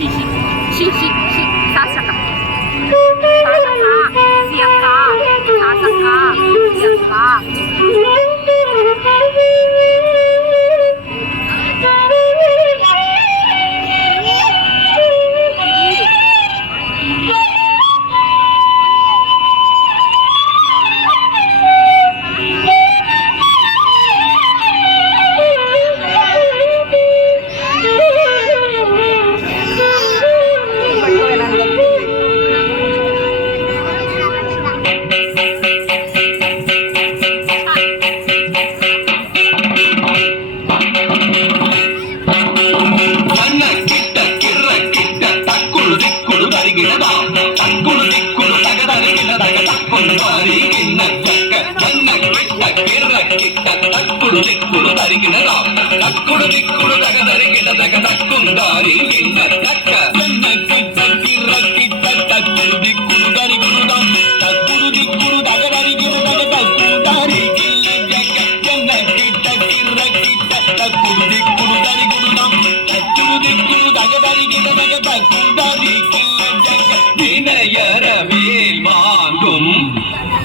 시 사사카 사사카 시아카 사사카 시아카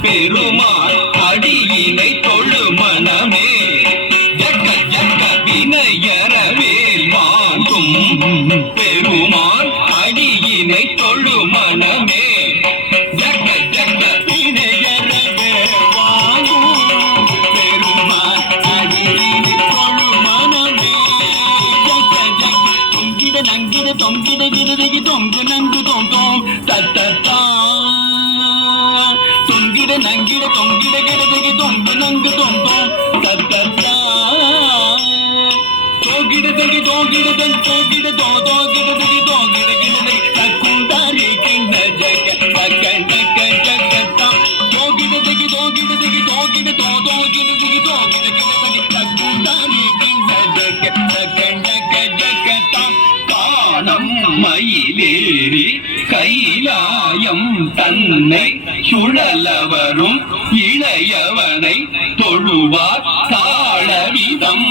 பெருமாள் அடியினை தொழு மனமே ஜக்க ஜக்க வினையரவேல் வாங்கும் பெருமாள் அடியினை தொழு மனமே ஜக்க ஜக்க வினையரவேல் வாங்கும் பெருமாள் அடியினை தொழு மனமே ஜக்க ஜக்க தொங்கிட நங்கிட தொங்கிட விருதுகி தொங்கு நங்கு தொங்கும் தத்தத்தா நங்கிட தொங்கிட கிடதகி தொங்கு நங்கு தொங்கும் தத்தா தோகிடதகி தோகிடதன் தோகிட தோகிடதகி தோகிட கிடதை தக்குந்தாரி கிண்ண ஜக தக்கண்ட ஜகத்தா தோகிடதகி தோகிடதகி தோகிட தோகிடதகி தோகிட கிடதகி தக்குந்தாரி கிண்ண ஜக தக்கண்ட ஜகத்தா காணம் மயிலேறி கைலாயம் தன்னை சுழலவரும் இளையவனை தொழுவார் தாழவிதம்பரம்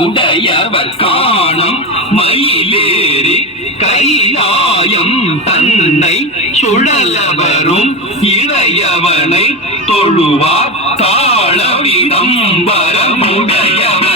உடையவர் காணும் மயிலேறி கைலாயம் தன்னை சுழலவரும் இளையவனை தொழுவார் தாழவிதம்பரம் உடையவர்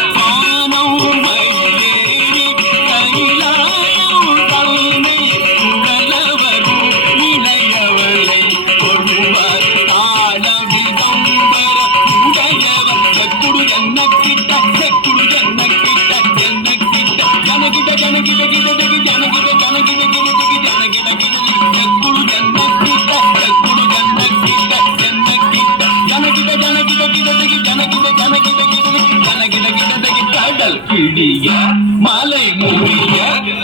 கிழிய மலை முறிய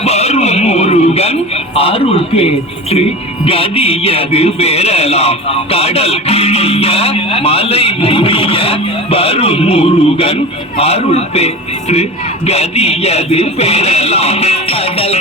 வரும் முருகன் அருள் பெற்று கதியது பெறலாம் கடல் கிழிய மலை முறிய வரும் முருகன் அருள் பெற்று கதியது பெறலாம் கடல்